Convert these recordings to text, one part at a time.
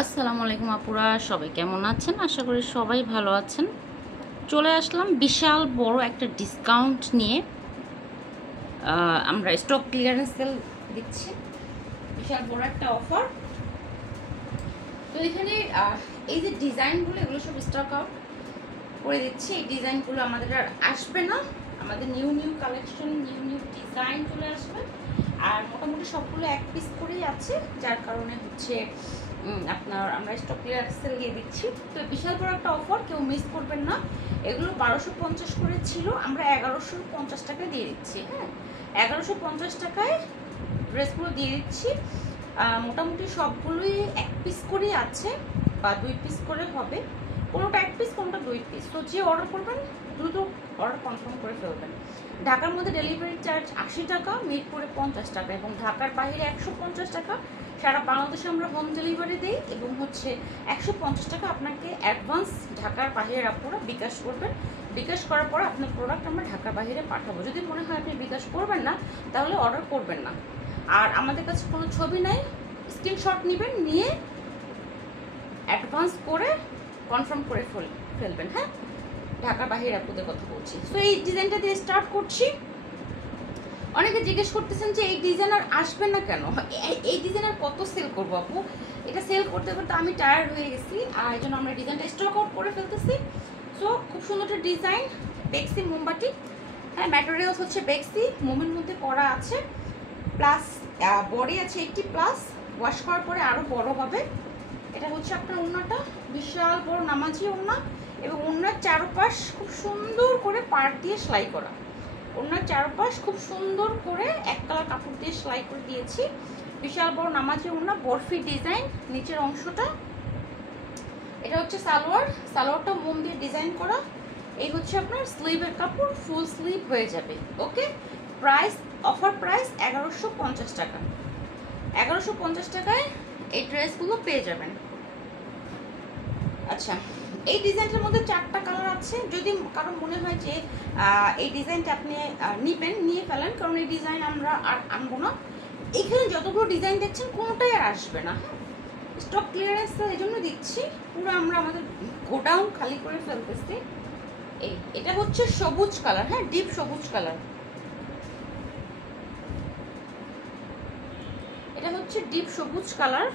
আসসালামু আলাইকুম আপুরা, সবাই কেমন আছেন? আশা করি সবাই ভালো আছেন। চলে আসলাম বিশাল বড় একটা ডিসকাউন্ট নিয়ে। আমরা স্টক ক্লিয়ারেন্স সেল দিচ্ছি, বিশাল বড় একটা অফার। তো এখানে এই যে ডিজাইনগুলো, এগুলো সব স্টক আউট করে দিচ্ছি। এই ডিজাইনগুলো আমাদের আর আসবে না, আমাদের নিউ কালেকশন, নিউ ডিজাইন চলে আসবে। আর মোটামুটি সবগুলো এক পিস করেই আছে, যার কারণে হচ্ছে আপনার আমরা স্টক ক্লিয়ারেন্স সেল দিয়ে দিচ্ছি। তো বিশাল বড় একটা অফার, কেউ মিস করবেন না। এগুলো 1250 করে ছিল, আমরা 1150 টাকায় দিয়ে দিচ্ছি। হ্যাঁ, 1150 টাকায় ড্রেসগুলো দিয়ে দিচ্ছি। মোটামুটি সবগুলোই এক পিস করেই আছে বা 2 পিস করে হবে, কোনোটা 1 পিস কোনোটা 2 পিস। তো যে অর্ডার করবেন দ্রুত অর্ডার কনফার্ম করে ফেলবেন। ঢাকার মধ্যে ডেলিভারি চার্জ 80 টাকা, মিরপুরে 50 টাকা এবং ঢাকার বাইরে 150 টাকা। সারা বাংলাদেশে আমরা হোম ডেলিভারি দিই এবং হচ্ছে 150 টাকা আপনাকে অ্যাডভান্স ঢাকার বাইরের আপনারা বিকাশ করবেন। বিকাশ করার পর আপনার প্রোডাক্ট আমরা ঢাকার বাইরে পাঠাবো। যদি মনে হয় আপনি বিকাশ করবেন না, তাহলে অর্ডার করবেন না। আর আমাদের কাছে কোনো ছবি নাই, স্ক্রিনশট নেবেন, নিয়ে অ্যাডভান্স করে কনফার্ম করে ফেলবেন। হ্যাঁ, ঢাকার বাইরের আপুদের কথা বলছি। তো এই ডিজাইনটা দিয়ে স্টার্ট করছি। অনেকে জিজ্ঞেস করতেছেন যে এই ডিজাইন আর আসবে না কেন, এই ডিজাইন আর কত সেল করবো আপু? এটা সেল করতে করতে আমি টায়ার্ড হয়ে গেছি, আর এই জন্য আমরা ডিজাইনটা স্টক আউট করে ফেলতেছি। সো খুব সুন্দর একটা ডিজাইন, বেক্সি মোমবাটি। হ্যাঁ, ম্যাটেরিয়ালস হচ্ছে বেক্সি মোমের মধ্যে করা আছে, প্লাস বডি আছে 80+। ওয়াশ করার পরে আরও বড় হবে। এটা হচ্ছে আপনার ওড়নাটা, বিশাল বড় নামাজি ওড়না এবং ওড়নার চারপাশ খুব সুন্দর করে পাড় দিয়ে সেলাই করা। ওড়নার চারপাশ খুব সুন্দর করে এক কালার কাপড় দিয়ে সেলাই করে দিয়েছি। বিশাল বড় নামাজি ওড়না, বরফি ডিজাইন নিচের অংশটা। এটা হচ্ছে সালোয়ার, সালোয়ারটা মোম দিয়ে ডিজাইন করা। এই হচ্ছে আপনার স্লিভের কাপড়, ফুল স্লিভ হয়ে যাবে। ওকে, প্রাইস, অফার প্রাইস 1150 টাকা। 1150 টাকায় এই ড্রেসগুলো পেয়ে যাবেন। আচ্ছা, এই ডিজাইনটার মধ্যে 4টা কালার আছে। যদি কারো মনে হয় যে এই ডিজাইনটা আপনি নিবেন, নিয়ে ফেলেন, কারণ এই ডিজাইন আমরা আর আনবো না। এখানে যতগুলো ডিজাইন দেখছেন কোনোটাই আর আসবে না। স্টক ক্লিয়ারেন্স এই জন্য দিচ্ছি, পুরো আমরা আমাদের গোডাউন খালি করে ফেলতেছি। এটা হচ্ছে সবুজ কালার। হ্যাঁ, ডিপ সবুজ কালার। এটা হচ্ছে ডিপ সবুজ কালার।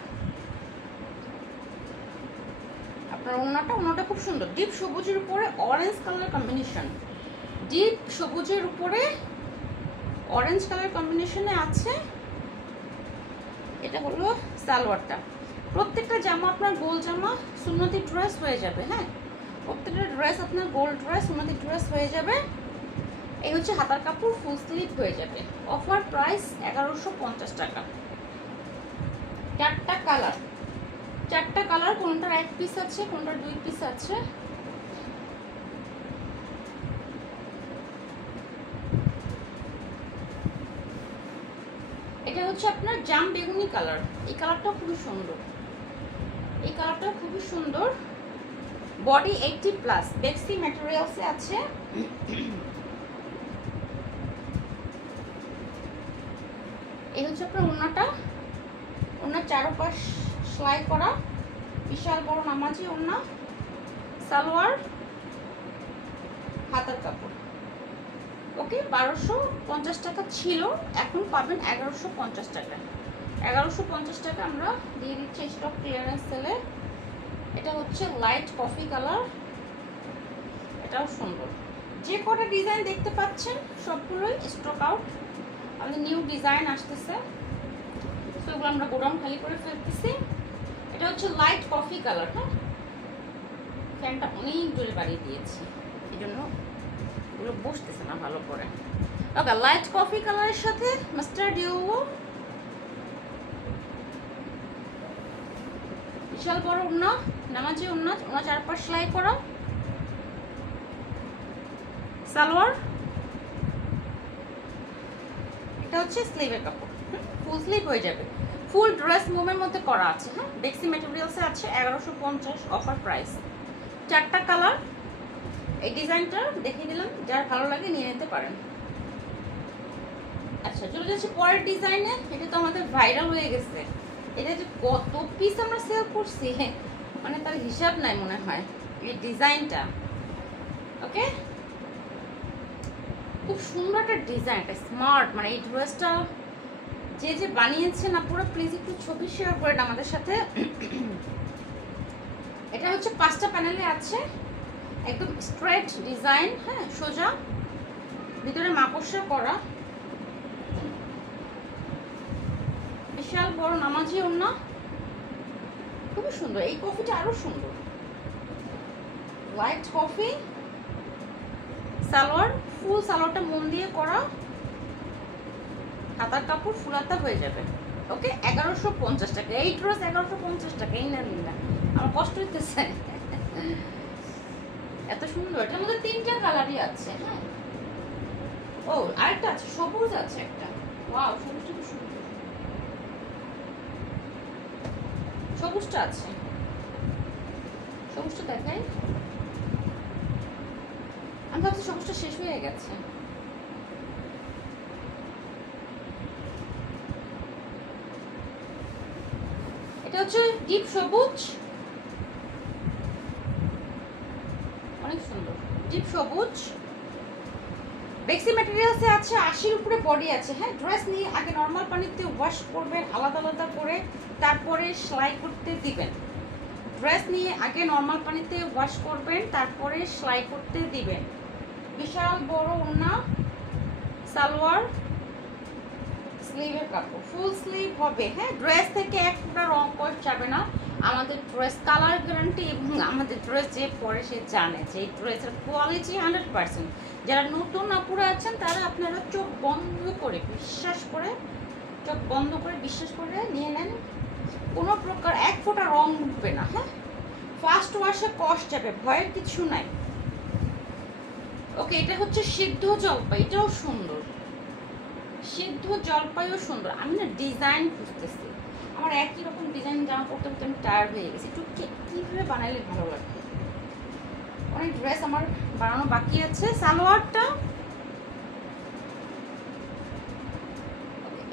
আপনার ওড়নাটা খুব সুন্দর, ডিপ সবুজের উপরে অরেঞ্জ কালার কম্বিনেশন। ডিপ সবুজের উপরে অরেঞ্জ কালার কম্বিনেশনে আছে। এটা হলো সালোয়ারটা। প্রত্যেকটা জামা আপনার গোল জামা, সুন্নতি ড্রেস হয়ে যাবে। হ্যাঁ, প্রত্যেকটা ড্রেস আপনার গোল ড্রেস, সুন্নতি ড্রেস হয়ে যাবে। এই হচ্ছে হাতার কাপড়, ফুল স্লিভ হয়ে যাবে। অফার প্রাইস 1150 টাকা। 4টা কালার, 4টা কালার, কোনটার 1 পিস আছে, কোনটার 2 পিস আছে। এটা হচ্ছে আপনার জাম বেগুনি কালার। এই কালারটাও খুবই সুন্দর, এই কালারটাও খুবই সুন্দর। বডি 80+, বেক্সি ম্যাটেরিয়ালসে আছে। এই হচ্ছে আপনার ওড়নাটা, ওড়নার চারপাশ সেলাই করা, বিশাল বড় নামাজি ওড়না। সালোয়ার, হাতার কাপড়। ওকে, 1250 টাকা ছিল, এখন পাবেন 1150 টাকা। 1150 টাকা আমরা দিয়ে দিচ্ছি স্টক ক্লিয়ারেন্স সেলে। এটা হচ্ছে লাইট কফি কালার, এটাও সুন্দর। যে কটা ডিজাইন দেখতে পাচ্ছেন সবগুলোই স্টক আউট, আমাদের নিউ ডিজাইন আসতেছে। তো এগুলো আমরা গোডাউন খালি করে ফেলতেছি। এটা হচ্ছে লাইট কফি কালার। হ্যাঁ, ফ্যানটা অনেক জোরে বাড়িয়ে দিয়েছি, এই জন্য এগুলো বসতেছে না ভালো করে। ওকে, লাইট কফি কালারের সাথে মাস্টার্ড ইয়েলো, বিশাল বড় ওড়না, নামাজি ওড়না, ওড়না চারপাশ সেলাই করা। সালোয়ার, এটা হচ্ছে স্লিভের কাপড়, ফুল স্লিভ হয়ে যাবে। ফুল ড্রেস মোমের মধ্যে করা আছে। হ্যাঁ, বেক্সি ম্যাটেরিয়ালসে আছে, 1150 অফার প্রাইস। 4টা কালার। এই ডিজাইনটা দেখিয়ে দিলাম, যার ভালো লাগে নিয়ে নিতে পারেন। আচ্ছা, চলে যাচ্ছে পরের ডিজাইনে। এটা তো আমাদের ভাইরাল হয়ে গেছে, এটা যে কত পিস আমরা সেল করছি মানে তার হিসাব নাই মনে হয় এই ডিজাইনটা। ওকে, খুব সুন্দর একটা ডিজাইন, একটা স্মার্ট, মানে এই ড্রেসটা যে বানিয়েছে না পুরো, প্লিজ একটু ছবি শেয়ার করেন আমাদের সাথে। এটা হচ্ছে 5টা প্যানেলে আছে, একদম স্ট্রেট ডিজাইন, হ্যাঁ সোজা, ভিতরে মাকড়সা করা, বিশাল বড় নামাজি ওড়না, খুবই সুন্দর। এই কফিটা আরো সুন্দর, লাইট কফি, সালোয়ার, ফুল সালোয়ারটা মন দিয়ে করা, হাতার কাপড় ফুল হাতা হয়ে যাবে। ওকে, 1150 টাকা এই ড্রেস, 1150 টাকা। এই না নিন না, আমার কষ্ট হইতেছে, এত সুন্দর। এটার মধ্যে 3টা কালারই আছে। হ্যাঁ, ও আরেকটা আছে, সবুজ আছে একটা। ওয়াও, সবুজটা খুব সুন্দর, সবুজটা আছে, সবুজটা দেখাই। আমি ভাবছি সবুজটা শেষ হয়ে গেছে। এটা হচ্ছে ডিপ সবুজ, অনেক সুন্দর ডিপ সবুজ। বেক্সি ম্যাটেরিয়ালসে আছে, 80-র উপরে বডি আছে। হ্যাঁ, ড্রেস নিয়ে আগে নর্মাল পানিতে ওয়াশ করবেন আলাদা আলাদা করে, তারপরে সেলাই করতে দিবেন। ড্রেস নিয়ে আগে নর্মাল পানিতে ওয়াশ করবেন, তারপরে সেলাই করতে দিবেন। বিশাল বড় ওড়না, সালোয়ার, স্লিভের কাপড়, ফুল স্লিভ হবে। হ্যাঁ, ড্রেস থেকে এক ফোঁটা রং কষ যাবে না। আমাদের ড্রেস কালার গ্যারান্টি, এবং আমাদের ড্রেস যে পরে সে জানে যে এই ড্রেসের কোয়ালিটি 100%। যারা নতুন আপুরা আছেন তারা আপনারা চোখ বন্ধ করে বিশ্বাস করে, চোখ বন্ধ করে বিশ্বাস করে নিয়ে নেন, কোনো প্রকার এক ফোঁটা রং উঠবে না। হ্যাঁ, ফার্স্ট ওয়াশে কষ যাবে, ভয়ের কিছু নাই। ওকে, এটা হচ্ছে সিদ্ধ জলপাই, এটাও সুন্দর, সিদ্ধ জলপাইও সুন্দর। আমি না ডিজাইন খুঁজতেছি, আমার একই রকম ডিজাইন জামা পড়তে পড়তে আমি টায়ার্ড হয়ে গেছি। একটু কীভাবে বানাইলে ভালো লাগবে, অনেক ড্রেস আমার বানানো বাকি আছে। সালোয়ারটা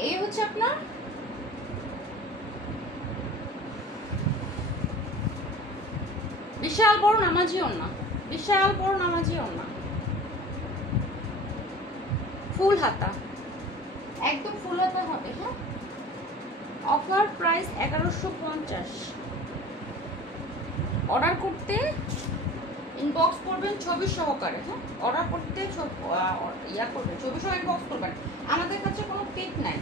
এই হচ্ছে আপনার বিশাল বড় নামাজি ওড়না, বিশাল বড় নামাজি ওড়না, ফুল হাতা, একদম ফুল হাতা হবে। হ্যাঁ, অফার প্রাইস 1150। অর্ডার করতে ইনবক্স করবেন ছবি সহকারে। হ্যাঁ, অর্ডার করতে ইয়া করবেন, ছবি সহ ইনবক্স করবেন। আমাদের কাছে কোনো পিক নাই,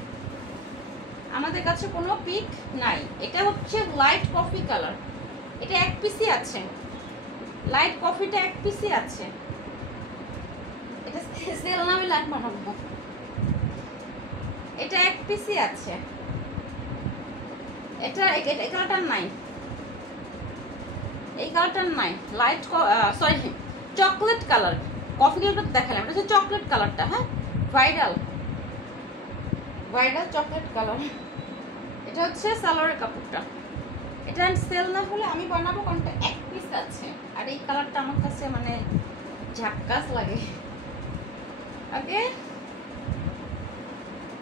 আমাদের কাছে কোনো পিক নাই। এটা হচ্ছে লাইট কফি কালার, এটা এক পিসই আছে, লাইট কফিটা এক পিসই আছে। এটা সেল না আমি লাইট বানাবো, এটা এক পিসই আছে। এটা এই কালারটার নাই, এই কালারটার নাই, light sorry chocolate colour, coffee কালারটা দেখালাম, এটা হচ্ছে চকলেট কালারটা। হ্যাঁ, ভাইরাল ভাইরাল চকলেট কালার। এটা হচ্ছে সালোয়ারের কাপড়টা। এটা সেল না হলে আমি বানাবো, কারণ এটা এক পিস আছে, আর এই কালারটা আমার কাছে মানে ঝাক্কাস লাগে। ওকে,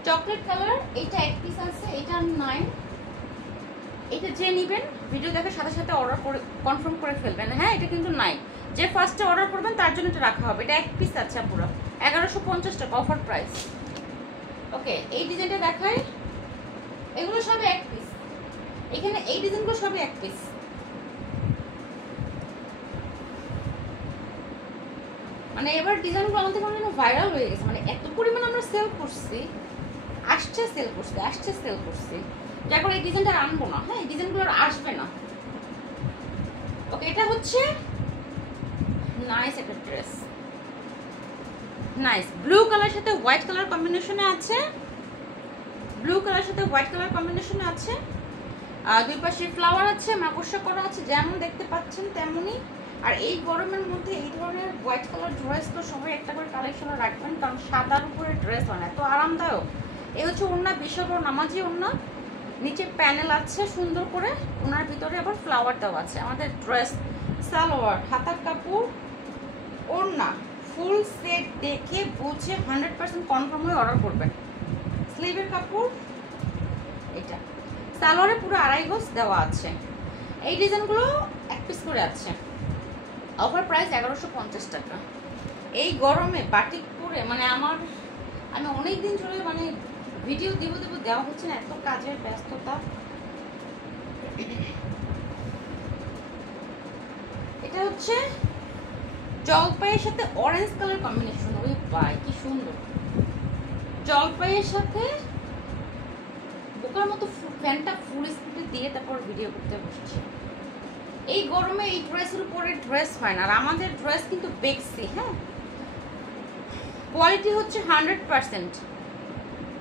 চকলেট কালার, এটা এক পিস আছে, এটা নাই। এটা যে নেবেন ভিডিও দেখার সাথে সাথে অর্ডার করে কনফার্ম করে ফেলবেন। হ্যাঁ, এটা কিন্তু নাই, যে ফার্স্টে অর্ডার করবেন তার জন্য এটা রাখা হবে। এটা এক পিস আছে পুরো, 1150 টাকা অফার প্রাইস। ওকে, এই ডিজাইনটা দেখাই, এগুলো সব এক পিস, এখানে এই ডিজাইনগুলো সবই এক পিস। মানে এবার ডিজাইনগুলো আমাদের মনে হয় ভাইরাল হয়ে গেছে, মানে এত পরিমাণ আমরা সেল করছি, আসছে সেল করছি, আসছে সেল করছি, যার কারণে এই ডিজাইনটা আনবো না। হ্যাঁ, এই ডিজাইনগুলো আর আসবে না। ওকে, এটা হচ্ছে নাইস একটা ড্রেস, নাইস ব্লু কালার সাথে হোয়াইট কালার কম্বিনেশনে আছে, ব্লু কালার সাথে হোয়াইট কালার কম্বিনেশনে আছে। দুই পাশে ফ্লাওয়ার আছে, মাকড়সা করা আছে, যেমন দেখতে পাচ্ছেন তেমনই। আর এই গরমের মধ্যে এই ধরনের হোয়াইট কালার ড্রেস তো সবাই একটা করে কালেকশনে রাখবেন, কারণ সাদার উপরে ড্রেস হয় না, এত আরামদায়ক। এই হচ্ছে ওড়না, বিশাল বড় নামাজি ওড়না, নিচে প্যানেল আছে সুন্দর করে, ওনার ভিতরে আবার ফ্লাওয়ার দেওয়া আছে। আমাদের ড্রেস, সালোয়ার, হাতার কাপড়, ওড়না, ফুল সেট দেখে বুঝে 100% কনফার্ম হয়ে অর্ডার করবেন। স্লিভের কাপড় এটা, সালোয়ারে পুরো 2.5 গজ দেওয়া আছে। এই ডিজাইনগুলো 1 পিস করে আছে। অফার প্রাইস 1150 টাকা। এই গরমে বাটিক পরে মানে আমি অনেক দিন ধরে মানে ভিডিও দেওয়া হচ্ছে না, এত কাজের ব্যস্ততা। এটা হচ্ছে জলপাইয়ের সাথে অরেঞ্জ কালার কম্বিনেশন। ওই বাই কি সুন্দর! জলপাইয়ের সাথে বোকার মতো ফ্যানটা ফুল স্পিডে দিয়ে তারপর ভিডিও করতে বসছি। এই গরমে এই ড্রেসের উপরে ড্রেস হয় না। আর আমাদের ড্রেস কিন্তু বেক্সি, হ্যাঁ, কোয়ালিটি হচ্ছে 100%,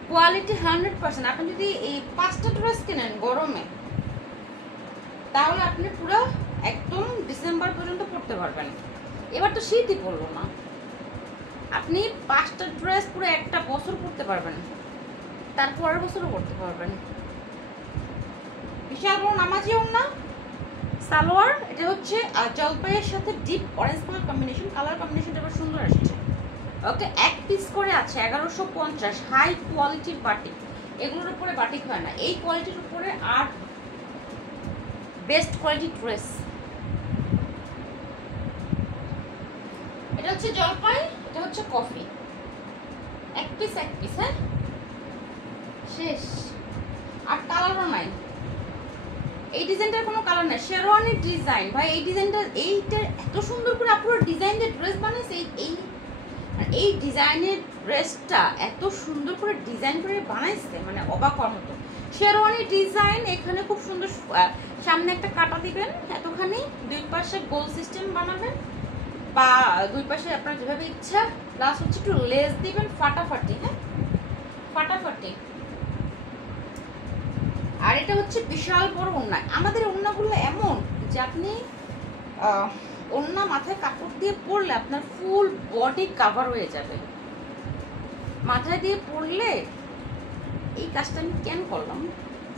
কোয়ালিটি 100%। আপনি যদি এই 5টা ড্রেস কেনেন গরমে, তাহলে আপনি পুরো একদম ডিসেম্বর পর্যন্ত পরতে পারবেন। এবার তো শীতই পড়লো না, আপনি 5টা ড্রেস পুরো একটা বছর পরতে পারবেন, তার পরের বছরও পরতে পারবেন। বিশাল বড় নামাজি ওড়না, সালোয়ার। এটা হচ্ছে জলপাইয়ের সাথে deep orange colour combination. Colour কম্বিনেশনটা এবার সুন্দর আসছে। ওকে, 1 পিস করে আছে 1150। হাই কোয়ালিটির বাটিক, এগুলোর উপরে বাটিক হয় না। এই কোয়ালিটির উপরে আর বেস্ট কোয়ালিটির ড্রেস। এটা হচ্ছে জলপাই, এটা হচ্ছে কফি। 1 পিস হ্যাঁ, শেষ। আর কালারও নাই। এই ডিজাইনটার কোনো কালার নাই, শেরওয়ানি ডিজাইন। ভাই এই ডিজাইনটা, এইটা এত সুন্দর করে আপনারা ডিজাইন দিয়ে ড্রেস বানাইছে। এই ডিজাইনের ড্রেসটা এত সুন্দর করে ডিজাইন করে বানাইছে, মানে অবাক হওয়ার মতো। শেরওয়ানি ডিজাইন, এখানে খুব সুন্দর সামনে একটা কাটা দিবেন এতখানি, 2 পাশে গোল সিস্টেম বানাবেন, বা 2 পাশে আপনার যেভাবে ইচ্ছা। প্লাস হচ্ছে একটু লেস দিবেন ফাটাফাটি, হ্যাঁ ফাটাফাটি। আর এটা হচ্ছে বিশাল বড় ওড়না। আমাদের ওড়নাগুলো এমন যে আপনি ওড়না মাথায় কাপড় দিয়ে পরলে আপনার ফুল বডি কাভার হয়ে যাবে। মাথায় দিয়ে পরলে, এই কাজটা আমি কেন করলাম,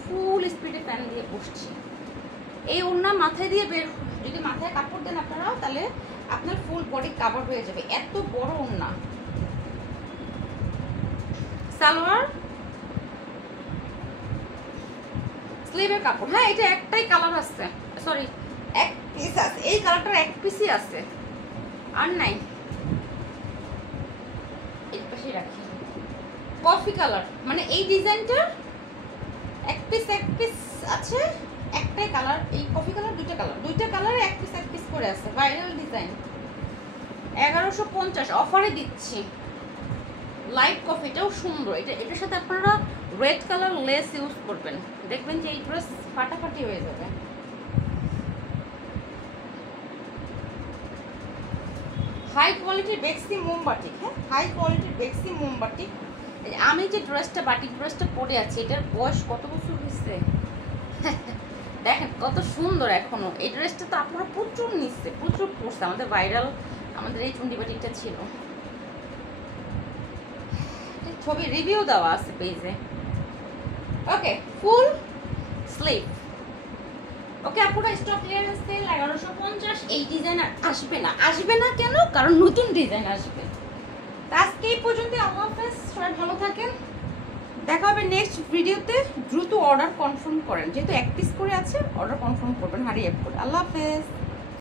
ফুল স্পিডে ফ্যান দিয়ে বসছি। এই ওড়না মাথায় দিয়ে যদি মাথায় কাপড় দেন আপনারাও, তাহলে আপনার ফুল বডি কাভার হয়ে যাবে। এত বড় ওড়না। সালোয়ার, স্লিভের কাপড়। হ্যাঁ, এটা একটাই কালার আছে, সরি 1 পিস আছে। এই কালারটার 1 পিসই আছে, আর নাই। এই পাশে রাখি কফি কালার, মানে এই ডিজাইনটার 1 পিস আছে, একটাই কালার। এই কফি কালার, দুইটা কালারে 1 পিস করে আছে। ভাইরাল ডিজাইন, 1150 অফারে দিচ্ছি। লাইট কফিটাও সুন্দর। এটার সাথে আপনারা রেড কালার লেস ইউজ করবেন, দেখবেন যে এই ড্রেস ফাটাফাটি হয়ে যাবে। হাই কোয়ালিটির বেক্সি মোমবাটিক, হ্যাঁ হাই কোয়ালিটির বেক্সি মোমবাটিক। আমি যে ড্রেসটা, বাটিক ড্রেসটা পরে আছি, এটার বয়স কত বছর হয়েছে দেখেন কত সুন্দর এখনো। এই ড্রেসটা তো আপনারা প্রচুর নিচ্ছে, প্রচুর পড়ছে। আমাদের ভাইরাল, আমাদের এই চুন্ডি বাটিকটা ছিল। ছবি রিভিউ দেওয়া আছে পেজে। ওকে, ফুল স্লিভ। ওকে আপুরা, স্টক ক্লিয়ারেন্স সেল 1150। এই ডিজাইন আসবে না কেন? কারণ নতুন ডিজাইন আসবে। আজকে এই পর্যন্ত। আল্লাহ হাফেজ, সবাই ভালো থাকেন। দেখা হবে নেক্সট ভিডিওতে। দ্রুত অর্ডার কনফার্ম করেন, যেহেতু 1 পিস করে আছে, অর্ডার কনফার্ম করবেন হারিয়ে করে। আল্লাহ হাফেজ।